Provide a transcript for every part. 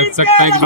देख सकते हैं कि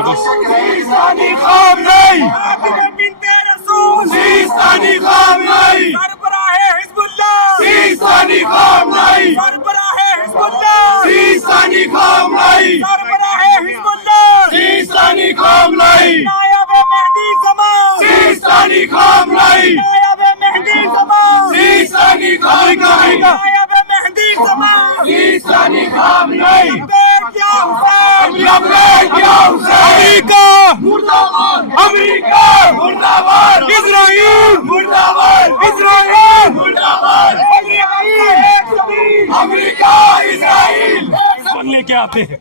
लेके आते हैं।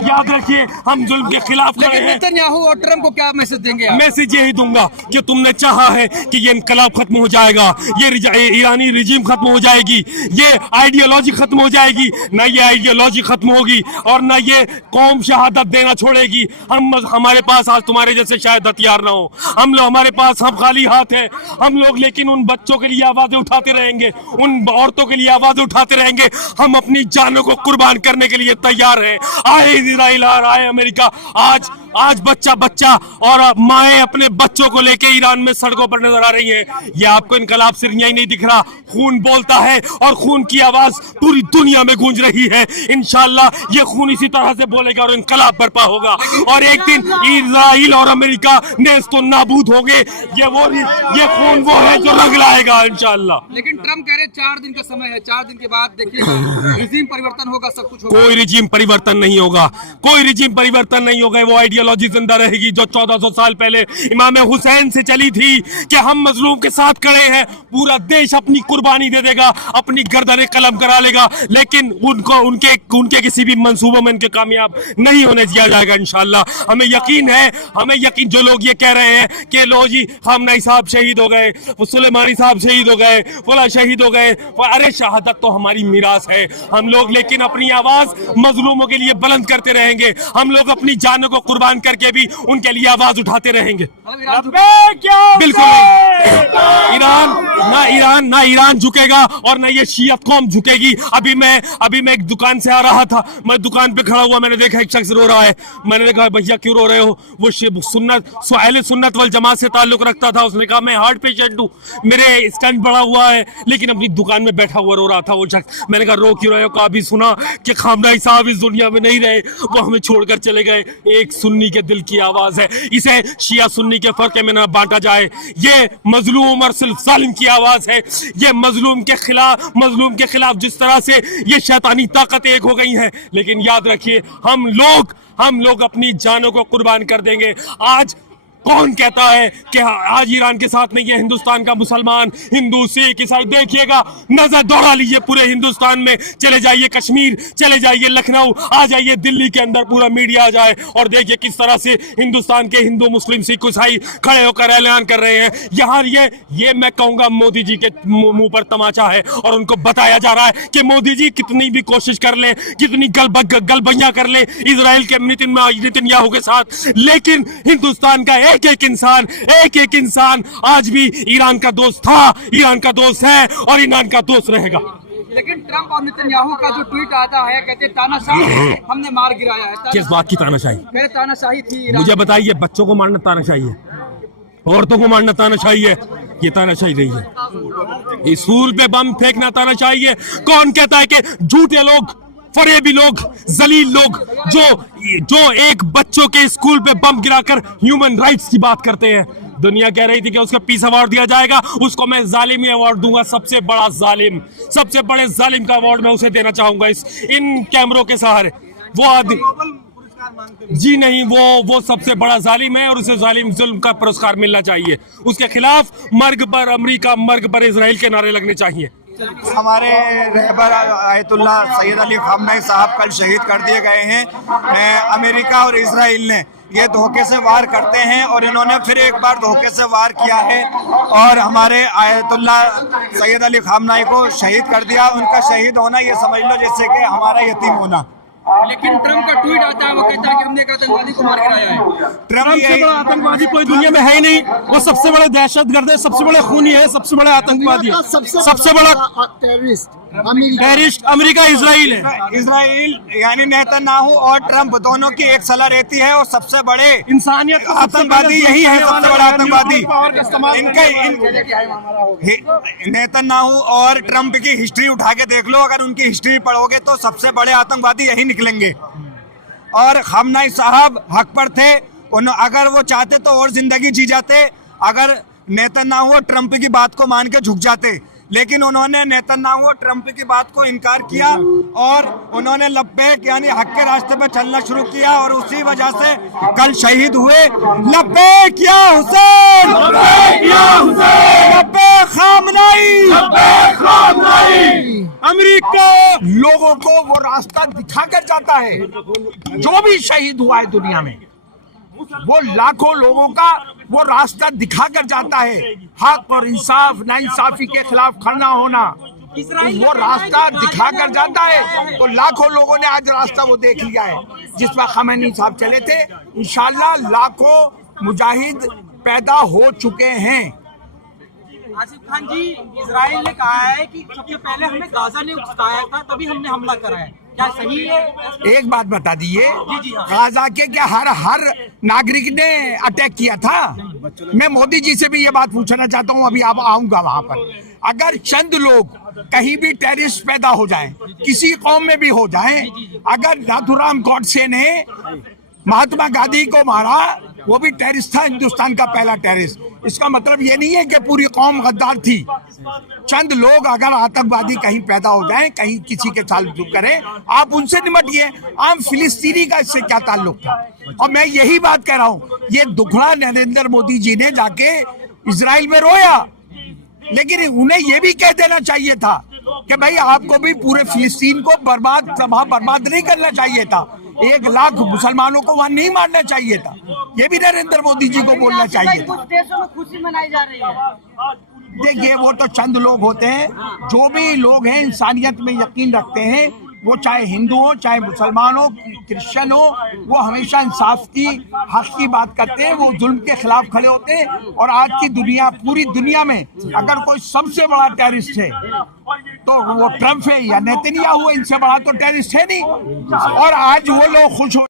याद रखिए, हम जुल्म के खिलाफ खड़े हैं। नेतन्याहू और ट्रम्प को क्या मैसेज देंगे आप? मैसेज यही दूंगा कि तुमने चाहा है कि ये इनकलाब खत्म हो जाएगा, ये ईरानी रिजीम खत्म हो जाएगी, ये आइडियोलॉजी खत्म हो जाएगी, ना ये आइडियोलॉजी खत्म होगी और ना ये कौम शहादत देना छोड़ेगी। हमारे पास आज तुम्हारे जैसे शायद हथियार ना हो, हमारे पास हम खाली हाथ हैं हम लोग, लेकिन उन बच्चों के लिए आवाजें उठाते रहेंगे, उन औरतों के लिए आवाजें उठाते रहेंगे। हम अपनी जानों को कुर्बान करने के लिए तैयार हैं। आए इजराइल और आए अमेरिका, आज बच्चा और माएं अपने बच्चों को लेके ईरान में सड़कों पर नजर आ रही हैं। ये आपको इनकलाब सिर्फ यही नहीं दिख रहा, खून बोलता है और खून की आवाज पूरी दुनिया में गूंज रही है। इंशाल्लाह ये खून इसी तरह से बोलेगा और इनकलाब बर्पा होगा और एक दिन इजराइल और अमेरिका नेस्तो नाबूद होंगे। ये खून वो है जो रंग लाएगा इंशाल्लाह। लेकिन ट्रम्प कह रहे 4 दिन का समय है, 4 दिन के बाद देखिए रिजीम परिवर्तन होगा, सब कुछ होगा। कोई रिजीम परिवर्तन नहीं होगा, कोई रिजीम परिवर्तन नहीं होगा। वो आइडियोलॉजी जिंदा रहेगी जो 1400 साल पहले इमाम हुसैन से चली थी कि हम मजलूम के साथ खड़े हैं। पूरा देश अपनी कुर्बानी दे देगा, अपनी गर्दनें कलम करा लेगा, लेकिन उनके किसी भी मंसूबों में इनके कामयाब नहीं होने दिया जाएगा इंशाल्लाह। हमें यकीन जो लोग ये कह रहे हैं कि लो जी खामनेई साहब शहीद हो गए, सुलेमानी साहब शहीद हो गए, फला शहीद हो गए, अरे शहादत तो हमारी मीरास है। हम लोग लेकिन अपनी आवाज मजलूमों के लिए बुलंद करते रहेंगे। हम लोग अपनी जानों को कुर्बान करके भी उनके लिए आवाज उठाते रहेंगे। बिल्कुल ना ईरान झुकेगा और ना ये शियत कौम झुकेगी। अभी मैं एक दुकान से आ रहा था, मैं दुकान पे खड़ा हुआ, मैंने देखा एक शख्स रो रहा है। मैंने कहा भैया क्यों रो रहे हो? वो सुन्नत वल जमात से ताल्लुक रखता था। उसने कहा मैं हार्ट पेशेंट हूँ, मेरे स्टेंट बढ़ा हुआ है, लेकिन अपनी दुकान में बैठा हुआ रो रहा था वो शख्स। मैंने कहा रो क्यों रहे हो? कहा अभी सुना कि खामनेई साहब इस दुनिया में नहीं रहे, वो हमें छोड़कर चले गए। एक सुन्नी के दिल की आवाज है, इसे शिया सुन्नी के फर्क में ना बांटा जाए। ये मजलूम और सिर्फ जालिम की आवाज है। ये मजलूम के खिलाफ जिस तरह से ये शैतानी ताकतें एक हो गई हैं, लेकिन याद रखिए हम लोग अपनी जानों को कुर्बान कर देंगे। आज कौन कहता है कि आज ईरान के साथ नहीं है हिंदुस्तान का मुसलमान, हिंदू, सिख, ईसाई? देखिएगा, नजर दौड़ा लीजिए पूरे हिंदुस्तान में, चले जाइए कश्मीर, चले जाइए लखनऊ, आ जाइए दिल्ली के अंदर, पूरा मीडिया आ जाए और देखिए किस तरह से हिंदुस्तान के हिंदू, मुस्लिम, सिख, ईसाई खड़े होकर ऐलान कर रहे हैं। यहाँ ये मैं कहूंगा मोदी जी के मुंह पर तमाचा है और उनको बताया जा रहा है कि मोदी जी कितनी भी कोशिश कर ले, कितनी गलबैया कर ले इजराइल के नेतन्याहू के साथ, लेकिन हिंदुस्तान का एक एक इंसान आज भी ईरान का दोस्त था, ईरान का दोस्त है और ईरान का दोस्त रहेगा। लेकिन ट्रम्प और नेतन्याहू का जो ट्वीट आता है, कहते तानाशाही हमने मार गिराया है। किस बात की तानाशाही? तानाशाही थी। मुझे बताइए, बच्चों को मारना तानाशाही है? औरतों को मारना तानाशाही है? ये तानाशाही नहीं है। स्कूल पे बम फेंकना तानाशाही है? कौन कहता है कि झूठे लोग, फरेबी लोग, जलील लोग जो एक बच्चों के स्कूल पे बम गिराकर ह्यूमन राइट्स की बात करते हैं? दुनिया कह रही थी कि उसको पीस अवार्ड दिया जाएगा, उसको मैं जालिम अवार्ड दूंगा। सबसे बड़े जालिम का अवार्ड मैं उसे देना चाहूंगा इन कैमरों के सहारे। वो आदमी जी नहीं, वो सबसे बड़ा जालिम है और उसे जुल्म का पुरस्कार मिलना चाहिए। उसके खिलाफ मर्ग पर अमेरिका, मर्ग पर इजराइल के नारे लगने चाहिए। हमारे रहबर आयतुल्लाह सैयद अली खामनेई साहब कल शहीद कर दिए गए हैं। अमेरिका और इजराइल ने ये धोखे से वार करते हैं और इन्होंने फिर एक बार धोखे से वार किया है और हमारे आयतुल्लाह सैयद अली खामनेई को शहीद कर दिया। उनका शहीद होना ये समझ लो जैसे कि हमारा यतीम होना। लेकिन ट्रम्प का ट्वीट आता है, वो कहता है कि हमने एक आतंकवादी को मार गिराया है। ट्रम्प से बड़ा आतंकवादी कोई दुनिया में है ही नहीं। वो सबसे बड़े दहशतगर्द है, सबसे बड़े खूनी है, सबसे बड़े आतंकवादी है, सबसे बड़ा टेररिस्ट अमेरिका इजराइल है। इसराइल यानी नेतन्याहू और ट्रम्प दोनों की एक सलाह रहती है और सबसे बड़े इंसानियत का आतंकवादी यही है, सबसे बड़ा आतंकवादी। नेतन्याहू और ट्रम्प की हिस्ट्री उठा के देख लो, अगर उनकी हिस्ट्री पढ़ोगे तो सबसे बड़े आतंकवादी यही निकलेंगे। और खamenei साहब हक पर थे, अगर वो चाहते तो और जिंदगी जी जाते, अगर नेतन्याहू और ट्रम्प की बात को मान के झुक जाते, लेकिन उन्होंने नेतन्याहू और ट्रम्प की बात को इनकार किया और उन्होंने लब्बैक यानी हक के रास्ते पे चलना शुरू किया और उसी वजह से कल शहीद हुए। लब्बैक या हुसैन, लब्बैक या हुसैन, लब्बैक खamenei, लब्बैक खamenei। अमेरिका लोगों को वो रास्ता दिखाकर जाता है। जो भी शहीद हुआ है दुनिया में, वो लाखों लोगों का वो रास्ता दिखाकर जाता है। हक और इंसाफ, नाइंसाफी के खिलाफ खड़ा होना, वो रास्ता दिखाकर जाता है। तो लाखों लोगों ने आज रास्ता वो देख लिया है जिस पर खamenei साहब चले थे। इंशाल्लाह लाखों मुजाहिद पैदा हो चुके हैं। आसिफ खान जी, इजराइल ने कहा है कि सबसे पहले हमने गाजा ने उकसाया था, तभी हमने हमला करा है, क्या सही है? एक बात बता दीजिए, जी हाँ। गाजा के क्या हर नागरिक ने अटैक किया था? मैं मोदी जी से भी ये बात पूछना चाहता हूँ, अभी आप आऊंगा वहां पर। अगर चंद लोग कहीं भी टेररिस्ट पैदा हो जाएं, किसी कौम में भी हो जाएं, अगर नाथुराम गॉडसे ने महात्मा गांधी को मारा, वो भी टेररिस्ट था, हिंदुस्तान का पहला टेररिस्ट। इसका मतलब ये नहीं है कि पूरी कौम गद्दार थी। चंद लोग अगर आतंकवादी कहीं पैदा हो जाएं, कहीं किसी के साथ करें, आप उनसे निपटिए। आम फिलिस्तीनी का इससे क्या ताल्लुक था? और मैं यही बात कह रहा हूँ, ये दुखड़ा नरेंद्र मोदी जी ने जाके इजराइल में रोया, लेकिन उन्हें ये भी कह देना चाहिए था कि भाई आपको भी पूरे फिलिस्तीन को बर्बाद नहीं करना चाहिए था। 1 लाख मुसलमानों को वहां नहीं मारना चाहिए था। ये भी नरेंद्र मोदी जी को बोलना चाहिए था। कुछ देशों में खुशी मनाई जा रही है। देखिए, वो तो चंद लोग होते हैं। जो भी लोग हैं इंसानियत में यकीन रखते हैं, वो चाहे हिंदू हो, चाहे मुसलमान हो, क्रिश्चियन हो, वो हमेशा इंसाफ की, हक की बात करते हैं। वो जुल्म के खिलाफ खड़े होते हैं। और आज की दुनिया, पूरी दुनिया में अगर कोई सबसे बड़ा टेररिस्ट है तो वो ट्रम्प है या नेतन्याहू है। इनसे बड़ा तो टेररिस्ट है नहीं। और आज वो लोग खुश हो